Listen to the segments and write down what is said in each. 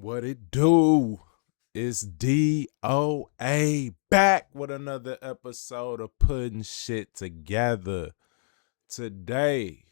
What it do? It's DOA back with another episode of Putting Shit Together. Today,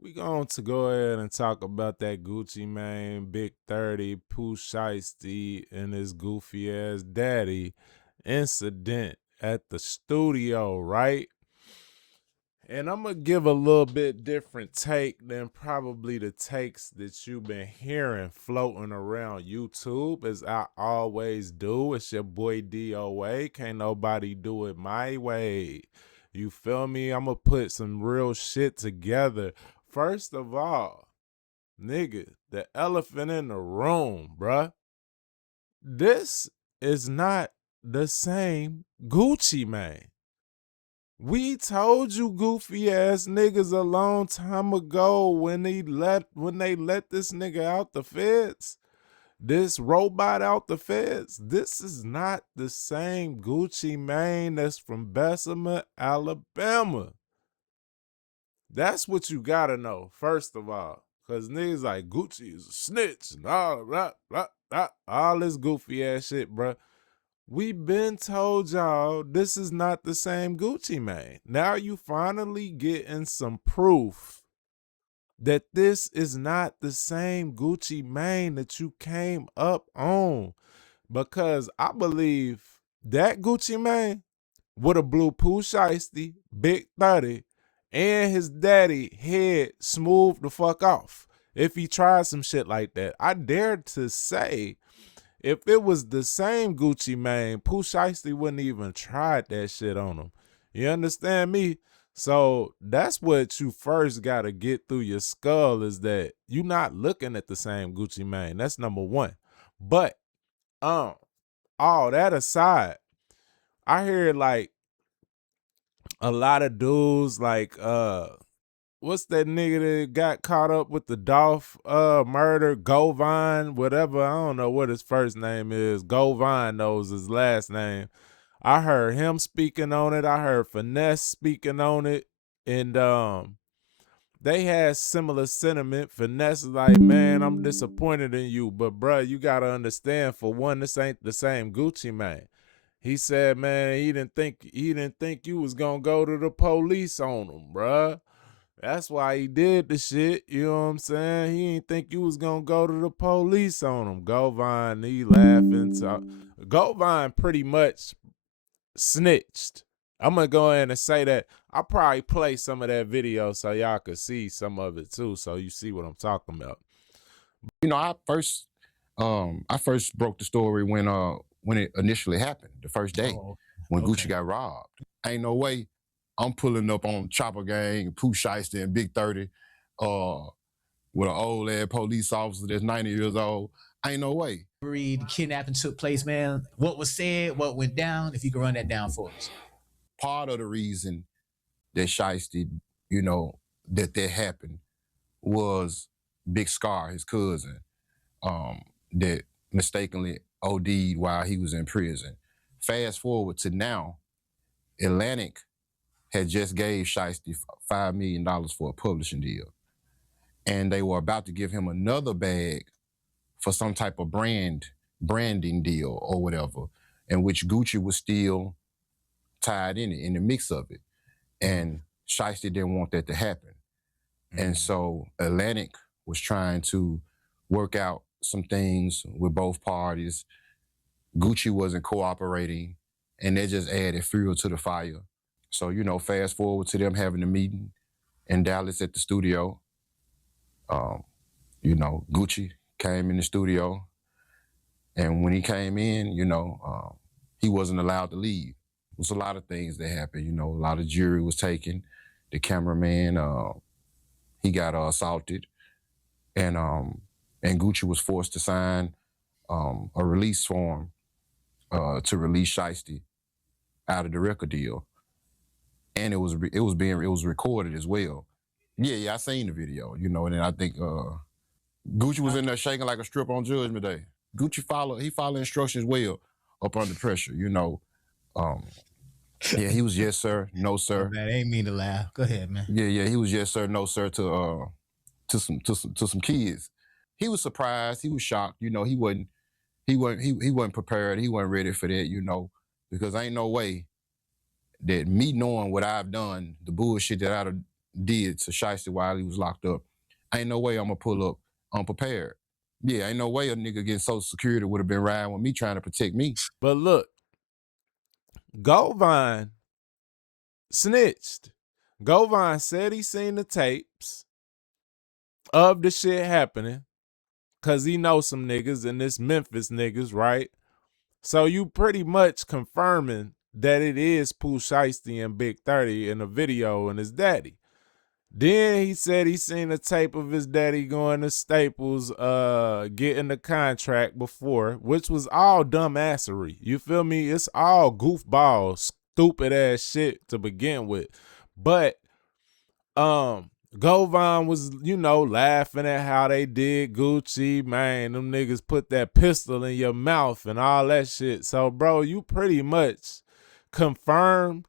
we going to go ahead and talk about that Gucci Mane, Big 30, Pooh Shiesty, and his goofy ass daddy incident at the studio, right? And I'm going to give a little bit different take than probably the takes that you've been hearing floating around YouTube, as I always do. It's your boy DOA. Can't nobody do it my way. You feel me? I'm going to put some real shit together. First of all, nigga, the elephant in the room, bruh. This is not the same Gucci Mane. We told you goofy ass niggas a long time ago when they let this nigga out the feds, this robot out the feds. This is not the same Gucci Mane that's from Bessemer, Alabama. That's what you gotta know, first of all. Cause niggas like Gucci is a snitch and all this goofy ass shit, bruh. We been told y'all this is not the same Gucci Mane. Now you finally getting some proof that this is not the same Gucci Mane that you came up on. Because I believe that Gucci Mane would have blew Pooh Shiesty, Big 30, and his daddy head smooth the fuck off if he tried some shit like that. I dare to say, if it was the same Gucci Mane, Pooh Shiesty wouldn't even tried that shit on him. You understand me? So that's what you first gotta get through your skull, is that you not looking at the same Gucci Mane. That's number one. But all that aside, I hear like a lot of dudes like what's that nigga that got caught up with the Dolph murder, Govine, whatever. I don't know what his first name is. Govine knows his last name. I heard him speaking on it. I heard Finesse speaking on it. And they had similar sentiment. Finesse is like, man, I'm disappointed in you. But bruh, you gotta understand, for one, this ain't the same Gucci Mane. He said, man, he didn't think you was gonna go to the police on him, bruh. That's why he did the shit. You know what I'm saying? He didn't think you was gonna go to the police on him. Govine, he laughing. Govine pretty much snitched. I'm gonna go ahead and say that. I'll probably play some of that video so y'all could see some of it too, so you see what I'm talking about. You know, I first broke the story when it initially happened, the first day when Gucci got robbed. Ain't no way I'm pulling up on Chopper Gang, Pooh Shiesty, and Big 30 with an old ass police officer that's 90 years old. Ain't no way. The kidnapping took place, man. What was said, what went down, if you could run that down for us. Part of the reason that Shiesty, that happened was Big Scar, his cousin, that mistakenly OD'd while he was in prison. Fast forward to now, Atlantic had just gave Shiesty $5 million for a publishing deal. And they were about to give him another bag for some type of branding deal or whatever, in which Gucci was still tied in the mix of it. And Shiesty didn't want that to happen. And so Atlantic was trying to work out some things with both parties. Gucci wasn't cooperating, and they just added fuel to the fire. So, fast forward to them having a meeting in Dallas at the studio. Gucci came in the studio, and when he came in, he wasn't allowed to leave. There was a lot of things that happened. A lot of jury was taken. The cameraman, he got assaulted, and Gucci was forced to sign a release form to release Shiesty out of the record deal, and it was recorded as well. Yeah, I seen the video, and then I think Gucci was in there shaking like a strip on Judgment Day. Gucci followed instructions well up under pressure, Yeah, he was yes sir, no sir. Man, I ain't mean to laugh. Go ahead, man. Yeah, he was yes sir, no sir to some kids. he was surprised. He was shocked. He wasn't prepared. He wasn't ready for that, because ain't no way that me knowing what I've done, the bullshit that I did to Shiesty while he was locked up, ain't no way I'm gonna pull up unprepared. Yeah, ain't no way a nigga getting Social Security would have been riding with me trying to protect me. But look, Govine snitched. Govine said he seen the tapes of the shit happening because he knows some niggas and this Memphis niggas, right? So you pretty much confirming that it is Pooh Shiesty and Big 30 in the video and his daddy. Then he said he seen a tape of his daddy going to Staples, getting the contract before, which was all dumbassery. You feel me? It's all goofball, stupid ass shit to begin with. But Govine was, laughing at how they did Gucci, man. Them niggas put that pistol in your mouth and all that shit. So, bro, you pretty much confirmed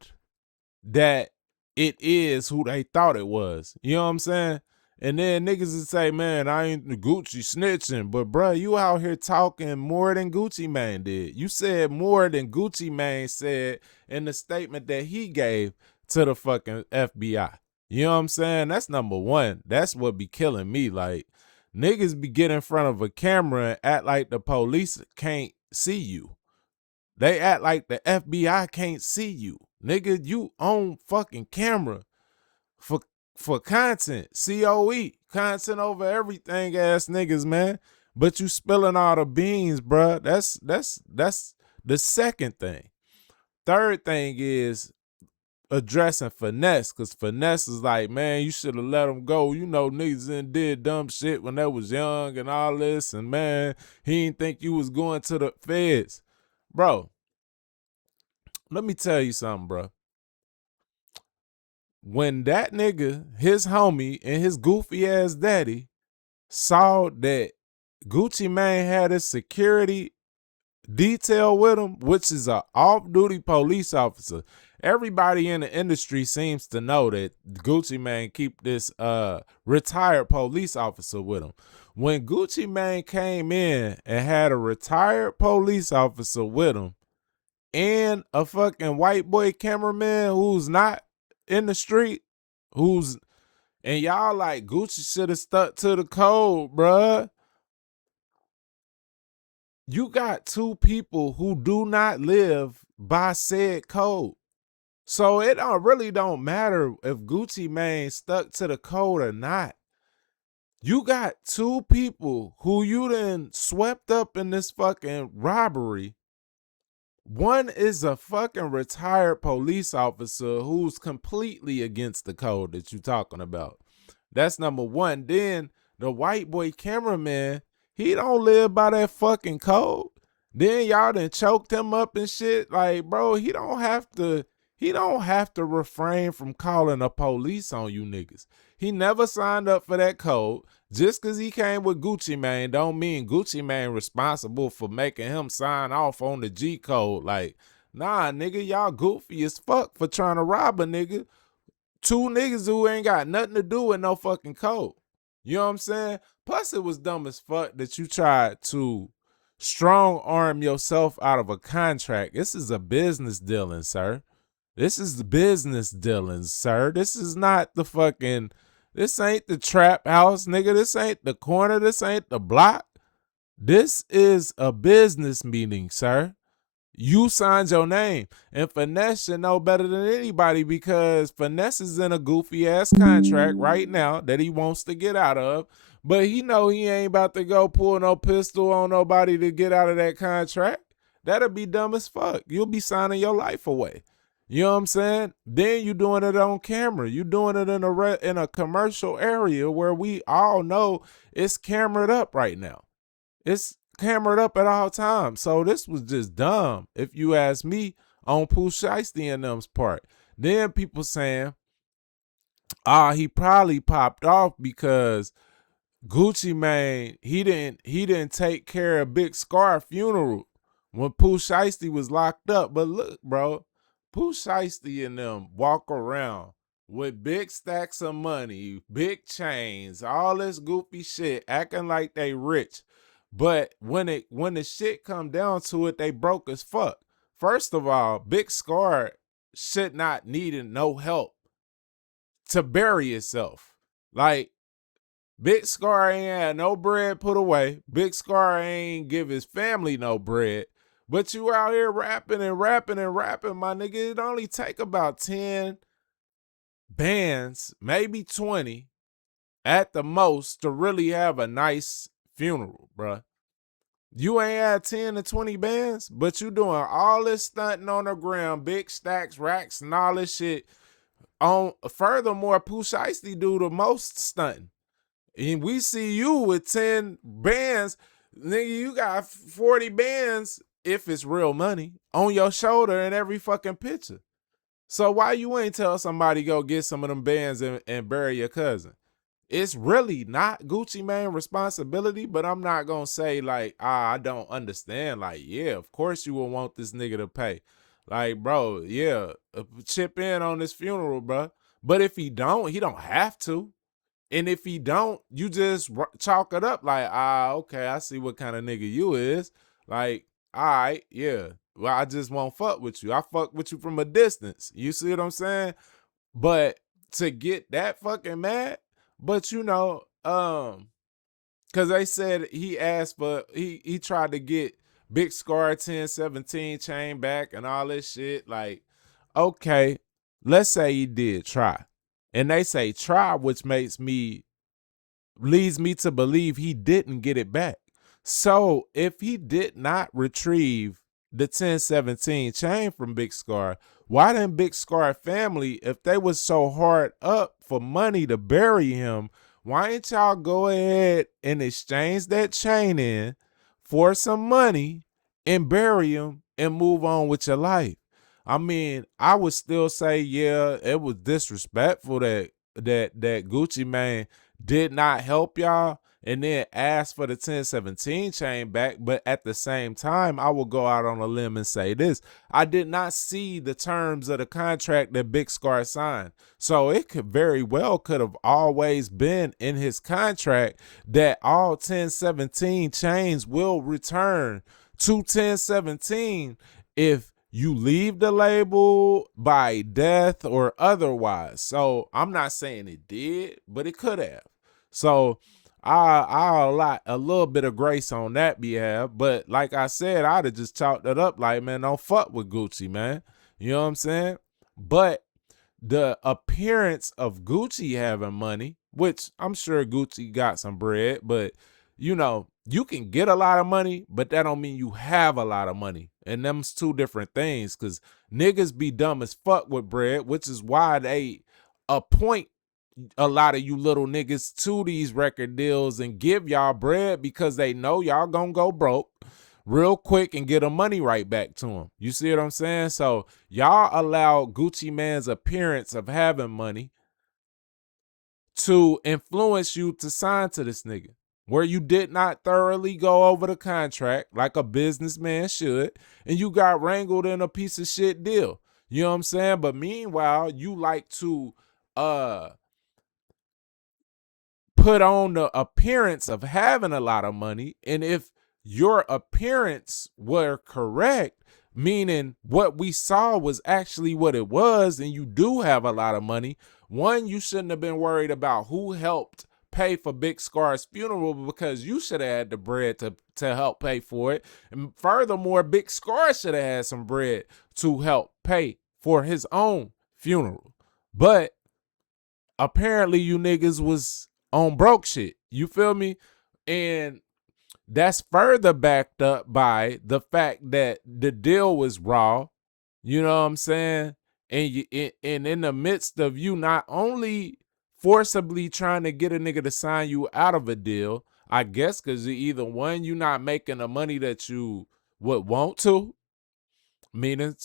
that it is who they thought it was. You know what I'm saying? And then niggas would say, man, I ain't Gucci snitching. But, bro, you out here talking more than Gucci Mane did. You said more than Gucci Mane said in the statement that he gave to the fucking FBI. You know what I'm saying? That's number one. That's what be killing me. Like, niggas be getting in front of a camera and act like the police can't see you. They act like the FBI can't see you. Nigga, you on fucking camera for content. COE. Content over everything, ass niggas, man. But you spilling all the beans, bruh. That's the second thing. Third thing is addressing Finesse, because Finesse is like, man, you should have let him go. You know, niggas did dumb shit when they was young and all this, and man, he didn't think you was going to the feds. Bro, let me tell you something, bro. When that nigga, his homie, and his goofy ass daddy saw that Gucci Mane had his security detail with him, which is a off-duty police officer. Everybody in the industry seems to know that Gucci Mane keep this retired police officer with him. When Gucci Mane came in and had a retired police officer with him and a fucking white boy cameraman who's not in the street, and y'all like, Gucci should have stuck to the code, bruh. You got two people who do not live by said code. So it really don't matter if Gucci Mane stuck to the code or not. You got two people who you done swept up in this fucking robbery. One is a fucking retired police officer who's completely against the code that you're talking about. That's number one. Then the white boy cameraman, he don't live by that fucking code. Then y'all done choked him up and shit. Like, bro, he don't have to refrain from calling the police on you niggas. He never signed up for that code. Just because he came with Gucci Mane don't mean Gucci Mane responsible for making him sign off on the G code. Like, nah, nigga, y'all goofy as fuck for trying to rob a nigga. Two niggas who ain't got nothing to do with no fucking code. You know what I'm saying? Plus, it was dumb as fuck that you tried to strong arm yourself out of a contract. This is a business dealing, sir. This is the business dealing, sir. This is not the fucking, this ain't the trap house, nigga. This ain't the corner. This ain't the block. This is a business meeting, sir. You signed your name. And Finesse should know better than anybody because Finesse is in a goofy ass contract right now that he wants to get out of. But he know he ain't about to go pull no pistol on nobody to get out of that contract. That'll be dumb as fuck. You'll be signing your life away. You know what I'm saying? Then you doing it on camera. You doing it in a commercial area where we all know it's camered up right now. It's camered up at all times. So this was just dumb, if you ask me, on Pooh Shiesty and them's part. Then people saying, he probably popped off because Gucci Mane, he didn't take care of Big Scar funeral when Pooh Shiesty was locked up. But look, bro, Pooh Shiesty and them walk around with big stacks of money, big chains, all this goofy shit, acting like they rich. But when the shit come down to it, they broke as fuck. First of all, Big Scar should not need no help to bury itself. Like, Big Scar ain't had no bread put away. Big Scar ain't give his family no bread. But you out here rapping and rapping and rapping, my nigga. It only take about 10 bands, maybe 20 at the most, to really have a nice funeral, bruh. You ain't had 10 to 20 bands, but you doing all this stunting on the ground, big stacks, racks, and all this shit. Furthermore, Pooh Shiesty do the most stunting. And we see you with 10 bands, nigga, you got 40 bands, if it's real money, on your shoulder in every fucking picture. So why you ain't tell somebody go get some of them bands and bury your cousin? It's really not Gucci Mane responsibility, but I'm not gonna say like, I don't understand. Like, yeah, of course you will want this nigga to pay. Like, bro, yeah, chip in on this funeral, bro. But if he don't have to. And if he don't, you just chalk it up like, okay, I see what kind of nigga you is. Like, all right, yeah. Well, I just won't fuck with you. I fuck with you from a distance. You see what I'm saying? But to get that fucking mad, but cause they said he asked for, he tried to get Big Scar 1017 chain back and all this shit. Like, okay, let's say he did try. And they say try, which leads me to believe he didn't get it back. So if he did not retrieve the 1017 chain from Big Scar, why didn't Big Scar family, if they was so hard up for money to bury him, why didn't y'all go ahead and exchange that chain in for some money and bury him and move on with your life? I mean, I would still say, yeah, it was disrespectful that Gucci Mane did not help y'all and then asked for the 1017 chain back. But at the same time, I will go out on a limb and say this. I did not see the terms of the contract that Big Scar signed. So it could have always been in his contract that all 1017 chains will return to 1017 if you leave the label by death or otherwise. So I'm not saying it did, but it could have. So I'll allot a little bit of grace on that behalf. But like I said, I'd have just chalked it up like, man, don't fuck with Gucci, man. You know what I'm saying? But the appearance of Gucci having money, which I'm sure Gucci got some bread, but you can get a lot of money, but that don't mean you have a lot of money. And them's two different things, because niggas be dumb as fuck with bread, which is why they appoint a lot of you little niggas to these record deals and give y'all bread, because they know y'all gonna go broke real quick and get the money right back to them. You see what I'm saying? So y'all allow Gucci Mane's appearance of having money to influence you to sign to this nigga, where you did not thoroughly go over the contract like a businessman should, and you got wrangled in a piece of shit deal. You know what I'm saying? But meanwhile, you like to put on the appearance of having a lot of money, and if your appearance were correct, meaning what we saw was actually what it was, and you do have a lot of money, one, you shouldn't have been worried about who helped pay for Big Scar's funeral, because you should have had the bread to help pay for it. And furthermore, Big Scar should have had some bread to help pay for his own funeral. But apparently you niggas was on broke shit. You feel me? And that's further backed up by the fact that the deal was raw. You know what I'm saying? And in the midst of you not only forcibly trying to get a nigga to sign you out of a deal, I guess because either one, you not making the money that you would want to, meaning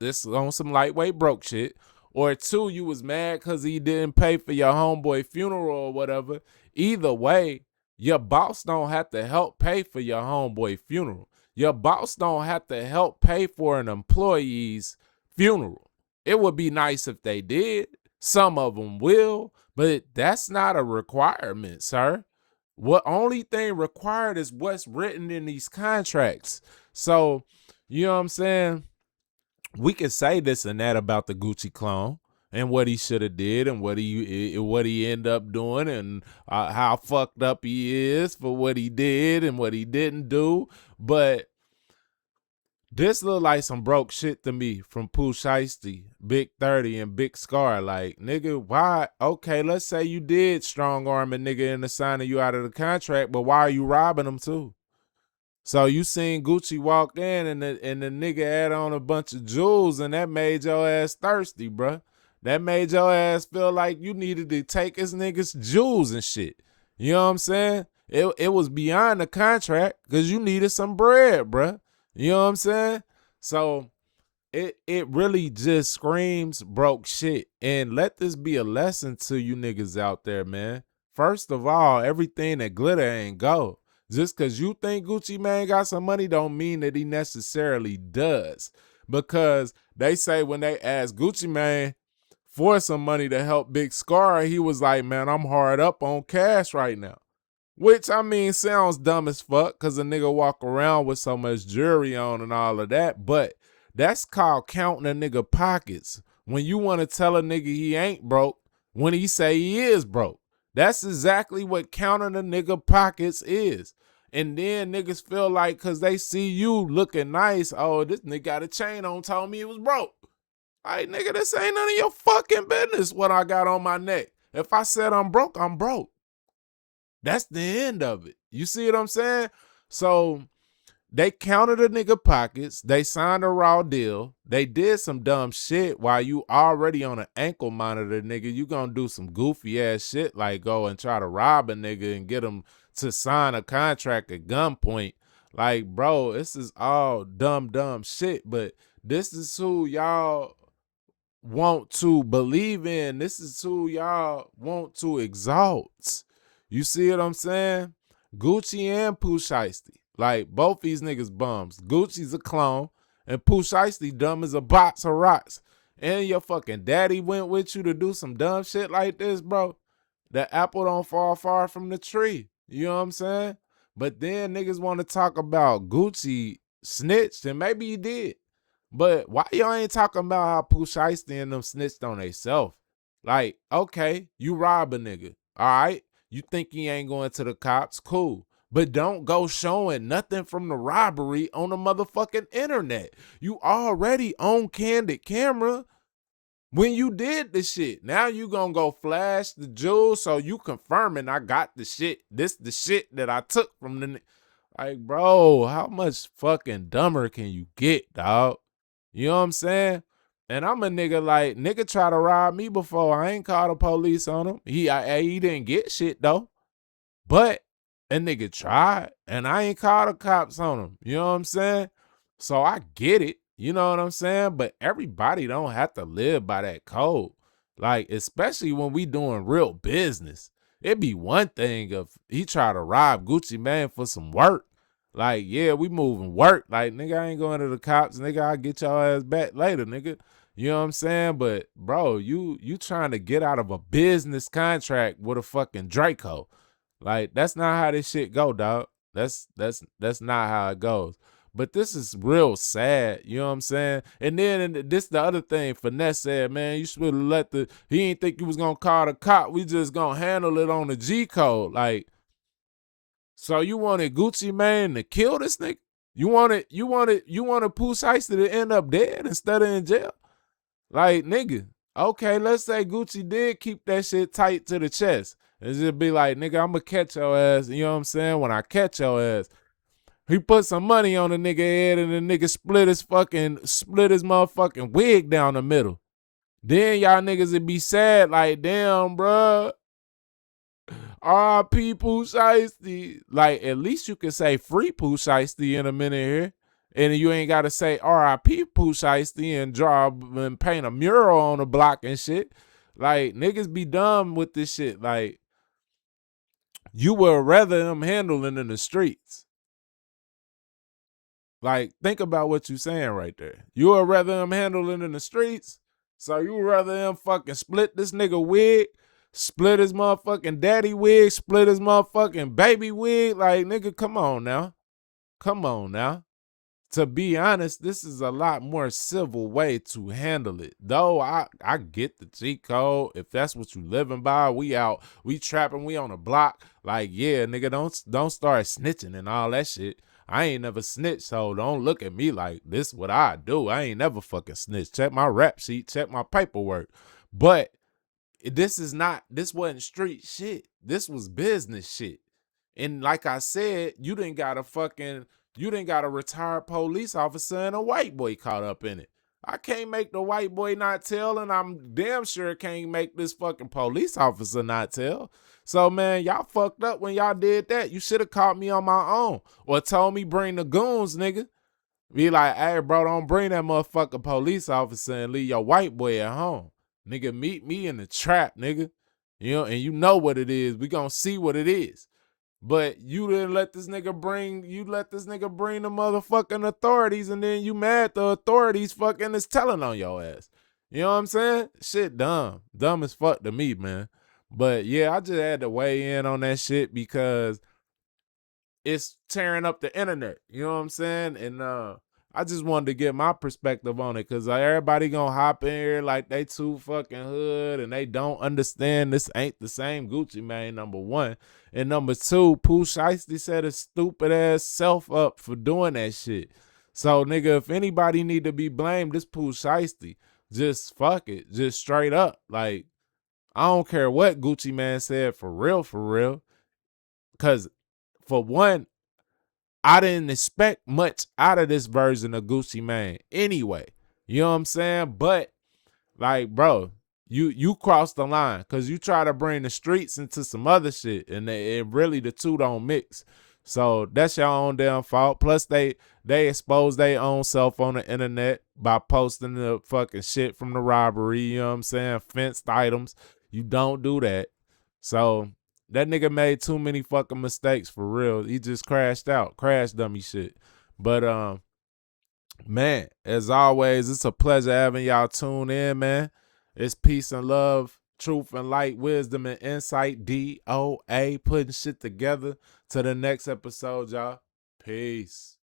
this on some lightweight broke shit, or two, you was mad because he didn't pay for your homeboy funeral or whatever. Either way, your boss don't have to help pay for your homeboy funeral. Your boss don't have to help pay for an employee's funeral. It would be nice if they did. Some of them will, but that's not a requirement, sir. What only thing required is what's written in these contracts. So, you know what I'm saying? We can say this and that about the Gucci clone and what he should have did and what he ended up doing and how fucked up he is for what he did and what he didn't do. But this look like some broke shit to me from Pooh Shiesty, Big 30, and Big Scar. Like, nigga, why? Okay, let's say you did strong arm a nigga into signing you out of the contract, but why are you robbing him too? So you seen Gucci walk in and the nigga had on a bunch of jewels and that made your ass thirsty, bruh. That made your ass feel like you needed to take his niggas jewels and shit. You know what I'm saying? It was beyond the contract because you needed some bread, bruh. You know what I'm saying? So it really just screams broke shit. And let this be a lesson to you niggas out there, man. First of all, everything that glitter ain't gold. Just because you think Gucci Mane got some money don't mean that he necessarily does. Because they say when they ask Gucci Mane for some money to help Big Scar, he was like, man, I'm hard up on cash right now. Which, I mean, sounds dumb as fuck because a nigga walk around with so much jewelry on and all of that. But that's called counting a nigga pockets. When you want to tell a nigga he ain't broke, when he say he is broke. That's exactly what counting a nigga pockets is. And then niggas feel like because they see you looking nice, oh, this nigga got a chain on, told me he was broke. Like, nigga, this ain't none of your fucking business what I got on my neck. If I said I'm broke, I'm broke. That's the end of it. You see what I'm saying? So they counted a nigga pockets. They signed a raw deal. They did some dumb shit while you already on an ankle monitor, nigga. You gonna do some goofy ass shit like go and try to rob a nigga and get him to sign a contract at gunpoint. Like, bro, this is all dumb shit. But this is who y'all want to believe in. This is who y'all want to exalt. You see what I'm saying? Gucci and Pooh Shiesty. Like, both these niggas bums. Gucci's a clone, and Pooh Shiesty dumb as a box of rocks. And your fucking daddy went with you to do some dumb shit like this, bro. The apple don't fall far from the tree. You know what I'm saying? But then niggas want to talk about Gucci snitched, and maybe he did. But why y'all ain't talking about how Pooh Shiesty and them snitched on theyself? Like, okay, you rob a nigga, all right? You think he ain't going to the cops? Cool. But don't go showing nothing from the robbery on the motherfucking internet. You already on candid camera when you did the shit. Now you gonna go flash the jewels so you confirming I got the shit. This the shit that I took from the... Like, bro, how much fucking dumber can you get, dog? You know what I'm saying? And I'm a nigga like, nigga try to rob me before. I ain't called the police on him. He didn't get shit, though. But a nigga tried, and I ain't called the cops on him. You know what I'm saying? So I get it. You know what I'm saying? But everybody don't have to live by that code. Like, especially when we doing real business. It'd be one thing if he try to rob Gucci Mane for some work. Like, yeah, we moving work. Like, nigga, I ain't going to the cops. Nigga, I'll get your ass back later, nigga. You know what I'm saying? But, bro, you trying to get out of a business contract with a fucking Draco. Like, that's not how this shit go, dog. That's not how it goes. But this is real sad, you know what I'm saying? And then this the other thing Finesse said, man, you should have he ain't think you was gonna call the cop. We just gonna handle it on the G code. Like, so you wanted Gucci Mane to kill this nigga? You wanted Pooh Shiesty to end up dead instead of in jail? Like, nigga, okay, let's say Gucci did keep that shit tight to the chest. It's just be like, nigga, I'm gonna catch your ass. You know what I'm saying? When I catch your ass, he put some money on the nigga head and the nigga split his motherfucking wig down the middle. Then y'all niggas would be sad like, damn, bruh. R.I.P. Pooh Shiesty. Like, at least you can say free Pooh Shiesty in a minute here. And you ain't got to say R.I.P. Pooh Shiesty and draw and paint a mural on the block and shit. Like, niggas be dumb with this shit. Like, you would rather them handling in the streets. Like, think about what you're saying right there. You would rather them handling in the streets? So you rather him fucking split this nigga wig, split his motherfucking daddy wig, split his motherfucking baby wig? Like, nigga, come on now. Come on now. To be honest, this is a lot more civil way to handle it. Though I get the G code. If that's what you living by, we out, we trapping, we on the block. Like, yeah, nigga, don't start snitching and all that shit. I ain't never snitched, so don't look at me like this what I do. I ain't never fucking snitched. Check my rap sheet, check my paperwork. But this wasn't street shit. This was business shit. And like I said, you didn't got a retired police officer and a white boy caught up in it. I can't make the white boy not tell, and I'm damn sure can't make this fucking police officer not tell. So, man, y'all fucked up when y'all did that. You should have caught me on my own or told me bring the goons, nigga. Be like, hey, bro, don't bring that motherfucking police officer and leave your white boy at home. Nigga, meet me in the trap, nigga. You know, and you know what it is. We gonna see what it is. But you didn't let this nigga bring the motherfucking authorities, and then you mad the authorities fucking is telling on your ass. You know what I'm saying? Shit dumb. Dumb as fuck to me, man. But yeah, I just had to weigh in on that shit because it's tearing up the internet. You know what I'm saying? And I just wanted to get my perspective on it because everybody gonna hop in here like they too fucking hood and they don't understand this ain't the same Gucci Mane, number one. And number two, Pooh Shiesty set his stupid ass self up for doing that shit. So, nigga, if anybody need to be blamed, this Pooh Shiesty. Just fuck it. Just straight up. Like, I don't care what Gucci Mane said for real, for real. Because, for one, I didn't expect much out of this version of Gucci Mane anyway. You know what I'm saying? But, like, bro, you crossed the line because you try to bring the streets into some other shit, and really the two don't mix. So that's your own damn fault. Plus, they expose their own self on the internet by posting the fucking shit from the robbery. You know what I'm saying? Fenced items. You don't do that. So that nigga made too many fucking mistakes for real. He just crashed out, crash dummy shit. But man, as always, it's a pleasure having y'all tune in, man. It's peace and love, truth and light, wisdom and insight. DOA, putting shit together. To the next episode, y'all. Peace.